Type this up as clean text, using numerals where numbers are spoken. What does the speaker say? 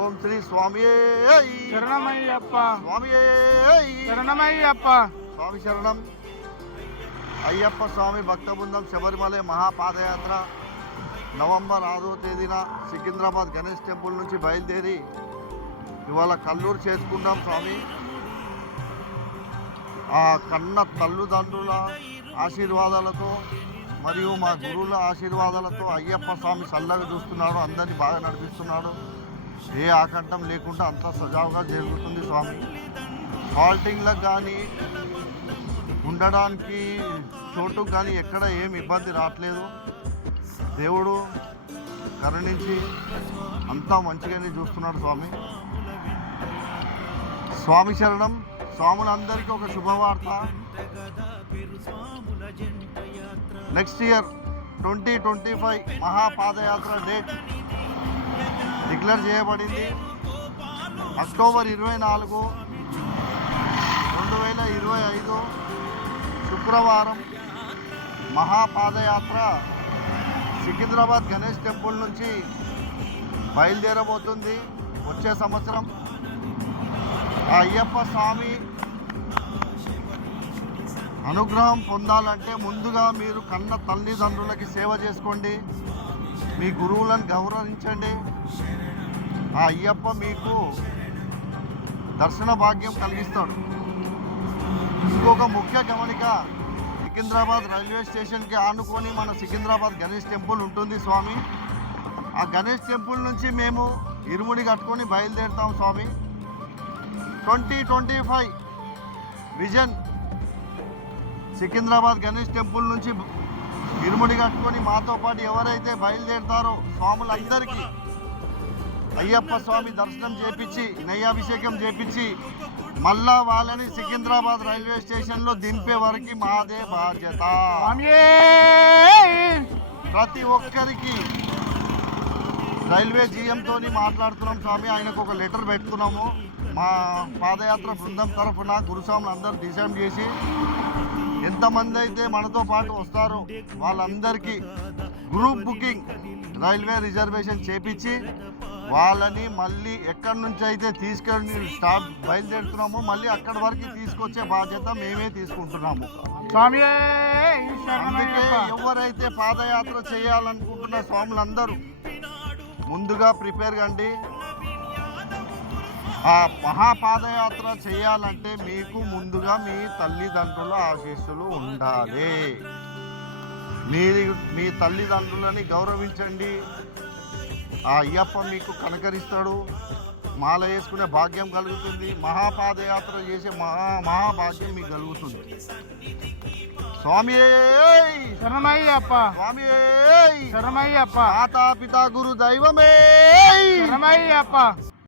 ఓం శ్రీ స్వామి శరణమయ్యప్ప స్వామి శరణమయ్యప్ప స్వామి శరణం. అయ్యప్ప స్వామి భక్త బృందం శబరిమల మహాపాదయాత్ర నవంబర్ 6వ తేదీన సికింద్రాబాద్ గణేష్ టెంపుల్ నుంచి బయలుదేరి ఇవాళ కల్లూరు చేసుకున్నాం స్వామి. ఆ కన్న తల్లిదండ్రుల ఆశీర్వాదాలతో మరియు మా గురువుల ఆశీర్వాదాలతో అయ్యప్ప స్వామి చల్లగా చూస్తున్నాడు, అందరినీ బాగా నడిపిస్తున్నాడు. ఏ ఆకంఠం లేకుండా అంతా సజావుగా జరుగుతుంది స్వామి. హాల్టింగ్లకు కానీ ఉండడానికి చోటు కానీ ఎక్కడ ఏమి ఇబ్బంది రావట్లేదు. దేవుడు కరుణించి అంతా మంచిగానే చూస్తున్నాడు స్వామి. స్వామి శరణం. స్వాములందరికీ ఒక శుభవార్త. నెక్స్ట్ ఇయర్ 2025 మహాపాదయాత్ర డేట్ డిక్లేర్ చేయబడింది. అక్టోబర్ 24, 2025 శుక్రవారం మహాపాదయాత్ర సికింద్రాబాద్ గణేష్ టెంపుల్ నుంచి బయలుదేరబోతుంది. వచ్చే సంవత్సరం ఆ అయ్యప్ప స్వామి అనుగ్రహం పొందాలంటే ముందుగా మీరు కన్న తల్లిదండ్రులకి సేవ చేసుకోండి, మీ గురువులను గౌరవించండి. ఆ అయ్యప్ప మీకు దర్శన భాగ్యం కలిగిస్తాడు. ఇంకొక ముఖ్య గమనిక, సికింద్రాబాద్ రైల్వే స్టేషన్కి ఆనుకొని మన సికింద్రాబాద్ గణేష్ టెంపుల్ ఉంటుంది స్వామి. ఆ గణేష్ టెంపుల్ నుంచి మేము ఇరుముడి కట్టుకొని బయలుదేరుతాం స్వామి. 2025 విజన్ సికింద్రాబాద్ గణేష్ టెంపుల్ నుంచి ఇరుముడి కట్టుకొని మాతో పాటు ఎవరైతే బయలుదేరుతారో స్వాములందరికీ అయ్యప్ప స్వామి దర్శనం చేపించి నయ్యాభిషేకం చేపించి మళ్ళా వాళ్ళని సికింద్రాబాద్ రైల్వే స్టేషన్లో దింపే వరకు మాదే బాధ్యత. ప్రతి ఒక్కరికి రైల్వే జీఎంతో మాట్లాడుతున్నాం స్వామి. ఆయనకు ఒక లెటర్ పెట్టుకున్నాము. మా పాదయాత్ర బృందం తరఫున గురుస్వాములు అందరూ డిసైడ్ చేసి ఎంతమంది అయితే మనతో పాటు వస్తారో వాళ్ళందరికీ గ్రూప్ బుకింగ్ రైల్వే రిజర్వేషన్ చేపించి వాళ్ళని మళ్ళీ ఎక్కడి నుంచి అయితే తీసుకొని బయలుదేరుతున్నామో మళ్ళీ అక్కడి వరకు తీసుకొచ్చే బాధ్యత మేమే తీసుకుంటున్నాము. అందుకే ఎవరైతే పాదయాత్ర చేయాలనుకుంటున్న స్వాములందరూ ముందుగా ప్రిపేర్ కండి. ఆ మహాపాదయాత్ర చేయాలంటే మీకు ముందుగా మీ తల్లిదండ్రుల ఆశీస్సులు ఉండాలి. మీ తల్లిదండ్రులని గౌరవించండి. ఆ అయ్యప్ప మీకు కనకరిస్తాడు, మాల వేసుకునే భాగ్యం కలుగుతుంది, మహాపాదయాత్ర చేసే మహాభాగ్యం మీకు కలుగుతుంది. స్వామి శరణమయ్యప్ప స్వామి శరణమయ్యప్ప మాతా పితా గురు దైవమే శరణమయ్యప్ప.